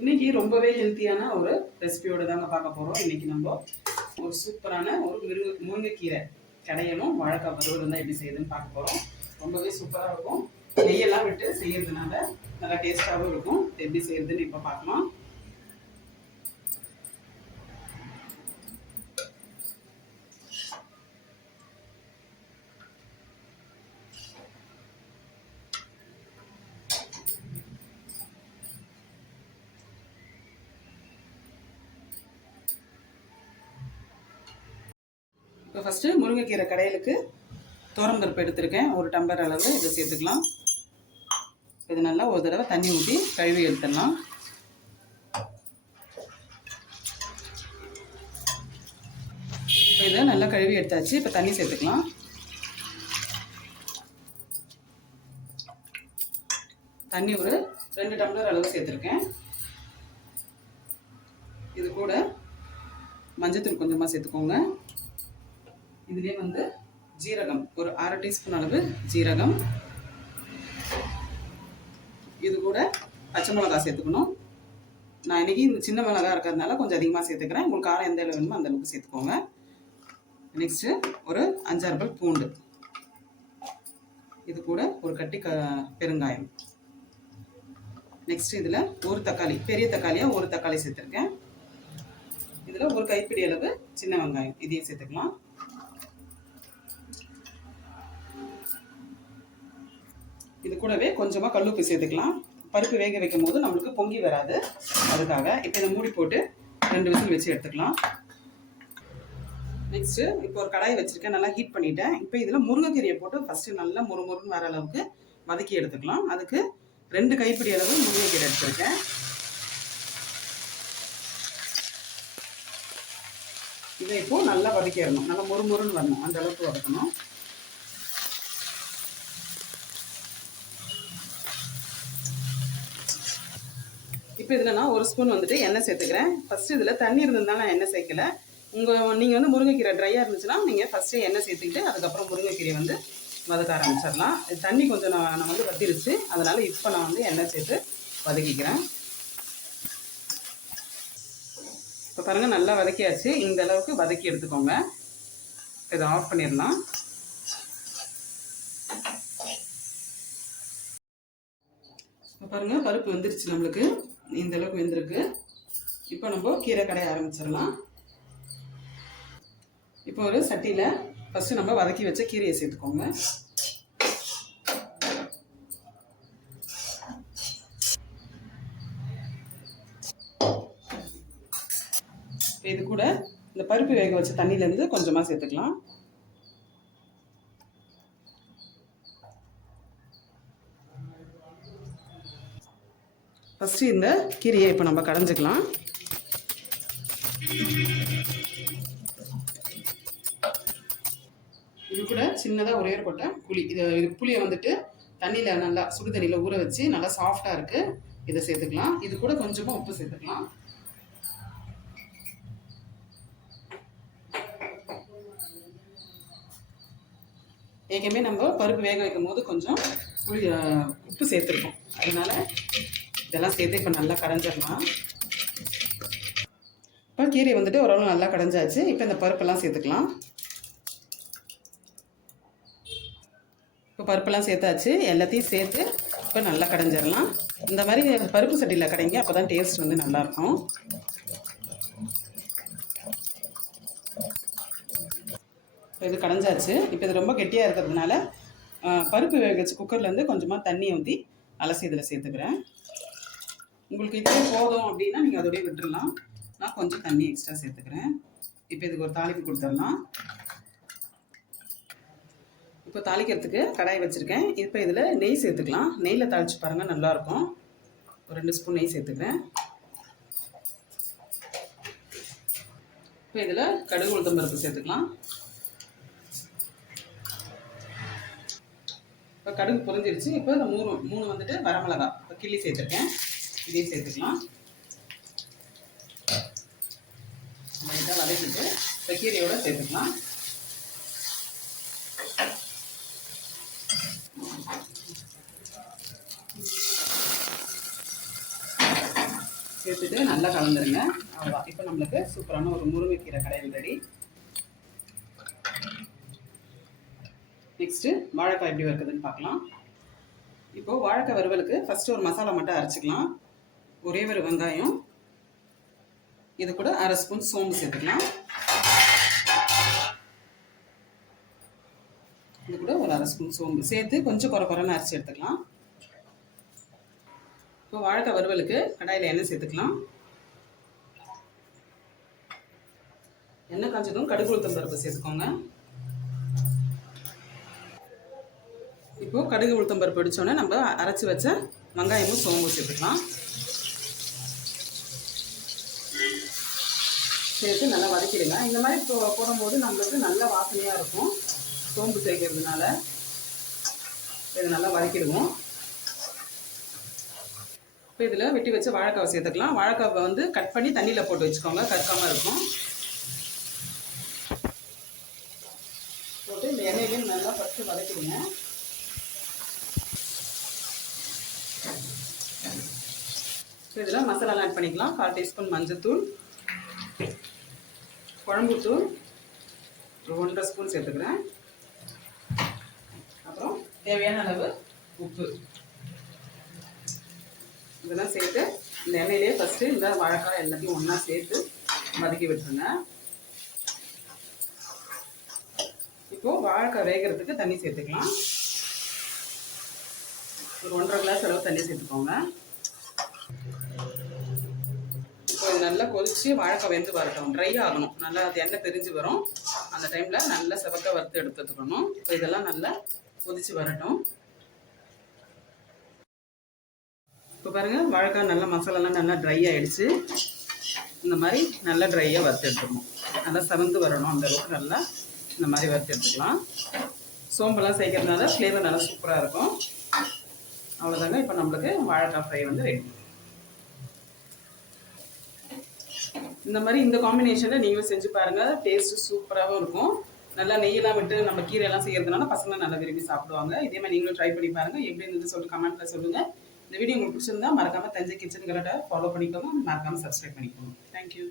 இன்னைக்கு ரொம்பவே ஹெல்த்தியான ஒரு ரெசிபியோட தாங்க பார்க்க போகிறோம் இன்னைக்கு நம்ம ஒரு சூப்பரான ஒரு மிருக முருங்கைக்கீரை கடையலும் வாழைக்காய் வறுவல் தான் எப்படி செய்யுதுன்னு பார்க்க போகிறோம் ரொம்பவே சூப்பராக இருக்கும். நெய்யெல்லாம் விட்டு செய்யறதுனால நல்லா டேஸ்ட்டாகவும் இருக்கும். எப்படி செய்யறதுன்னு இப்போ பார்க்கலாம். இப்போ ஃபஸ்ட்டு முருங்கைக்கீரை கடையலுக்கு பருப்பு எடுத்திருக்கேன். ஒரு டம்ளர் அளவு இதை சேர்த்துக்கலாம். இது நல்லா ஒரு தடவை தண்ணி ஊற்றி கழுவி எடுத்துடலாம். இதை நல்லா கழுவி எடுத்தாச்சு. இப்போ தண்ணி சேர்த்துக்கலாம். தண்ணி ஒரு ரெண்டு டம்ளர் அளவு சேர்த்துருக்கேன். இது கூட மஞ்சத்தூள் கொஞ்சமாக சேர்த்துக்கோங்க. இதுலேயே வந்து ஜீரகம் ஒரு அரை டீஸ்பூன் அளவு ஜீரகம். இது கூட பச்சை மிளகா சேர்த்துக்கணும். நான் இன்றைக்கி இந்த சின்ன மிளகா இருக்கிறதுனால கொஞ்சம் அதிகமாக சேர்த்துக்கிறேன். உங்களுக்கு காரம் எந்த அளவு வேணுமோ அந்த அளவுக்கு சேர்த்துக்கோங்க. நெக்ஸ்ட்டு ஒரு அஞ்சாறு பல் பூண்டு. இது கூட ஒரு கட்டி க பெருங்காயம். நெக்ஸ்ட் இதில் ஒரு தக்காளி பெரிய தக்காளியாக ஒரு தக்காளி சேர்த்துருக்கேன். இதில் ஒரு கைப்பிடி அளவு சின்ன வெங்காயம் இதையும் சேர்த்துக்கலாம். இது கூடவே கொஞ்சமாக கல்லுப்பு சேர்த்துக்கலாம். பருப்பு வேக வைக்கும் போது நம்மளுக்கு பொங்கி வராது. அதுக்காக இப்போ இதை மூடி போட்டு ரெண்டு விசில் வச்சு எடுத்துக்கலாம். நெக்ஸ்ட்டு இப்போ ஒரு கடாயை வச்சுருக்கேன். நல்லா ஹீட் பண்ணிட்டேன். இப்போ இதில் முருங்கைக்கீரையை போட்டு ஃபஸ்ட்டு நல்லா முறுமுறுன்னு வர அளவுக்கு வதக்கி எடுத்துக்கலாம். அதுக்கு ரெண்டு கைப்பிடி அளவு முருங்கைக்கீரை எடுத்துருக்கேன். இதை இப்போது நல்லா வதக்கிடணும். நல்லா முறுமுறுன்னு வரணும். அந்த அளவுக்கு வதக்கணும். இப்போ இதில் நான் ஒரு ஸ்பூன் வந்துட்டு எண்ணெய் சேர்த்துக்கிறேன். ஃபஸ்ட்டு இதில் தண்ணி இருந்ததுனால நான் எண்ணெய் சேர்க்கல. உங்கள் நீங்கள் வந்து முருங்கைக்கீரை ட்ரையாக இருந்துச்சுன்னா நீங்கள் ஃபஸ்ட்டு எண்ணெய் சேர்த்துக்கிட்டு அதுக்கப்புறம் முருங்கைக்கீரை வந்து வதக்க ஆரம்பிச்சிடலாம். இது தண்ணி கொஞ்சம் நான் நான் வந்து வத்திருச்சு. அதனால் இப்போ நான் வந்து எண்ணெய் சேர்த்து வதக்கிக்கிறேன். இப்போ பாருங்கள் நல்லா வதக்கியாச்சு. இந்த அளவுக்கு வதக்கி எடுத்துக்கோங்க. இதை ஆஃப் பண்ணிடலாம். இப்போ பாருங்கள் பருப்பு வந்துருச்சு நம்மளுக்கு. இந்த அளவுக்கு வெந்திருக்கு. இப்போ நம்ம கீரை கடைய ஆரம்பிச்சிடலாம். இப்போ ஒரு சட்டியில் ஃபஸ்ட்டு நம்ம வதக்கி வச்ச கீரையை சேர்த்துக்கோங்க. இது கூட இந்த பருப்பு வேக வச்ச தண்ணியிலேருந்து கொஞ்சமாக சேர்த்துக்கலாம். ஃபஸ்ட்டு இந்த கீரையை இப்போ நம்ம கடைஞ்சிக்கலாம். இது கூட சின்னதாக ஒரே கொட்டை புளி. இது இது புளியை வந்துட்டு தண்ணியில் நல்லா சுடு தண்ணியில் ஊற வச்சு நல்லா சாஃப்டாக இருக்குது இதை சேர்த்துக்கலாம். இது கூட கொஞ்சமாக உப்பு சேர்த்துக்கலாம். ஏற்கனவே நம்ம பருப்பு வேக வைக்கும் போது கொஞ்சம் புளி உப்பு சேர்த்துருக்கோம். அதனால இதெல்லாம் சேர்த்து இப்போ நல்லா கடைஞ்சிடலாம் இப்போ கீரை வந்துட்டு ஓரளவு நல்லா கடைஞ்சாச்சு இப்போ இந்த பருப்பெல்லாம் சேர்த்துக்கலாம். இப்போ பருப்பெல்லாம் சேர்த்தாச்சு. எல்லாத்தையும் சேர்த்து இப்போ நல்லா கடைஞ்சிடலாம் இந்த மாதிரி பருப்பு சட்டியில் கடைங்க அப்போ தான் டேஸ்ட் வந்து நல்லாயிருக்கும் இது கடைஞ்சாச்சு இப்போ இது ரொம்ப கெட்டியாக இருக்கிறதுனால பருப்பு வேக வச்சு குக்கர்லேருந்து கொஞ்சமாக தண்ணி ஊற்றி அலசி இதில் சேர்த்துக்கிறேன். உங்களுக்கு இதே போதும் அப்படின்னா நீங்கள் அதோடய விட்டுடலாம் நான் கொஞ்சம் தண்ணி எக்ஸ்ட்ரா சேர்த்துக்கிறேன். இப்போ இதுக்கு ஒரு தாளிப்பு கொடுத்துடலாம். இப்போ தாளிக்கிறதுக்கு கடாய் வச்சுருக்கேன். இப்போ இதில் நெய் சேர்த்துக்கலாம். நெய்யில் தாளித்து பாருங்கள் நல்லாயிருக்கும். ஒரு ரெண்டு ஸ்பூன் நெய் சேர்த்துக்கிறேன். இப்போ இதில் கடுகு உளுத்தம் பருப்பு சேர்த்துக்கலாம். இப்போ கடுகு புரிஞ்சிருச்சு. இப்போ இந்த மூணு மூணு வந்துட்டு வரமிளகா. இப்போ கிள்ளி சேர்த்துருக்கேன். இதையும் சேர்த்துக்கலாம். லைட்டாக வதக்கிட்டு இப்போ கீரையோட சேர்த்துக்கலாம். சேர்த்துட்டு நல்லா கலந்துருங்க. அவ்வளோதான் இப்போ நம்மளுக்கு சூப்பரான ஒரு முருங்கைக்கீரை கடையில் ரெடி. நெக்ஸ்ட்டு வாழைக்காய் எப்படி வருக்குதுன்னு பார்க்கலாம். இப்போது வாழைக்காய் வறுவலுக்கு ஃபஸ்ட்டு ஒரு மசாலா மட்டும் அரைச்சிக்கலாம். ஒரே ஒரு வெங்காயம். இது கூட அரை ஸ்பூன் சோம்பு சேர்த்துக்கலாம். இது கூட ஒரு அரை ஸ்பூன் சோம்பு சேர்த்து கொஞ்சம் குறை குறைன்னு அரைச்சி எடுத்துக்கலாம். இப்போ வாழைக்காய் வறுவலுக்கு கடாயில் எண்ணெய் சேர்த்துக்கலாம். எண்ணெய் காய்ச்சதும் கடுகு உளுத்தம் பருப்பு சேர்த்துக்கோங்க. இப்போது கடுகு உளுத்தம் பருப்பு அடித்தோடனே நம்ம அரைச்சி வச்ச வெங்காயமும் சோம்பு சேர்த்துக்கலாம். சேர்த்து நல்லா வதக்கிடுங்க. இந்த மாதிரி போ போடும்போது நம்மளுக்கு நல்ல வாசனையாக இருக்கும். சோம்பு சேர்க்கறதுனால இதை நல்லா வதக்கிடுவோம். இப்போ இதில் வெட்டி வச்சு வாழைக்காவை சேர்த்துக்கலாம். வாழைக்காவை வந்து கட் பண்ணி தண்ணியில் போட்டு வச்சுக்கோங்க. கற்காமல் இருக்கும். போட்டு இந்த எண்ணெயிலையும் நல்லா ஃபஸ்ட்டு வதக்கிடுங்க. இதில் மசாலாலாம் ஆட் பண்ணிக்கலாம். கால் டீஸ்பூன் மஞ்சத்தூள். குழம்புத்தூள் ஒரு ஒன்றரை ஸ்பூன் சேர்த்துக்கிறேன். அப்புறம் தேவையான அளவு உப்பு. இதெல்லாம் சேர்த்து இந்த எண்ணெயிலே ஃபஸ்ட்டு இந்த வாழைக்காய் எல்லாத்தையும் ஒன்றா சேர்த்து வதக்கி விட்டுருங்க. இப்போது வாழைக்காய் வேகிறதுக்கு தண்ணி சேர்த்துக்கலாம். ஒரு ஒன்றரை கிளாஸ் அளவு தண்ணி சேர்த்துக்கோங்க. கொஞ்சம் நல்லா கொதிச்சு வாழைக்காய் வெந்து வரட்டும். ட்ரை ஆகணும். நல்லா அது எண்ணெய் தெரிஞ்சு வரும். அந்த டைமில் நல்லா செவக்க வறுத்து எடுத்துக்கணும். இப்போ இதெல்லாம் நல்லா கொதிச்சு வரட்டும். இப்போ பாருங்கள் வாழைக்காய் நல்லா மசாலாலாம் நல்லா ட்ரை ஆகிடுச்சு இந்த மாதிரி நல்லா ட்ரையாக வறுத்து எடுத்துக்கணும். நல்லா சிறந்து வரணும் அந்த அளவுக்கு நல்லா இந்த மாதிரி வறுத்து எடுத்துக்கலாம். சோம்பெல்லாம் சேர்க்கறதுனால ஃப்ளேவர் நல்லா சூப்பராக இருக்கும். அவ்வளோதாங்க இப்போ நம்மளுக்கு வாழைக்காய் ஃப்ரை வந்து ரெடி இந்த மாதிரி இந்த காம்பினேஷனில் நீங்களும் செஞ்சு பாருங்கள் டேஸ்ட்டு சூப்பராகவும் இருக்கும். நல்லா நெய்யெல்லாம் விட்டு நம்ம கீரையெல்லாம் செய்யறதுனால பசங்க நல்லா விரும்பி சாப்பிடுவாங்க. இதே மாதிரி நீங்களும் ட்ரை பண்ணி பாருங்கள் எப்படி இருந்தது சொல்லிட்டு கமெண்ட்டில் சொல்லுங்கள் இந்த வீடியோ உங்களுக்கு பிடிச்சிருந்தா மறக்காமல் தஞ்சை கிச்சன் கலட்டை ஃபாலோ பண்ணிக்கோங்க. மறக்காமல் சப்ஸ்கிரைப் பண்ணிக்கோங்க. தேங்க்யூ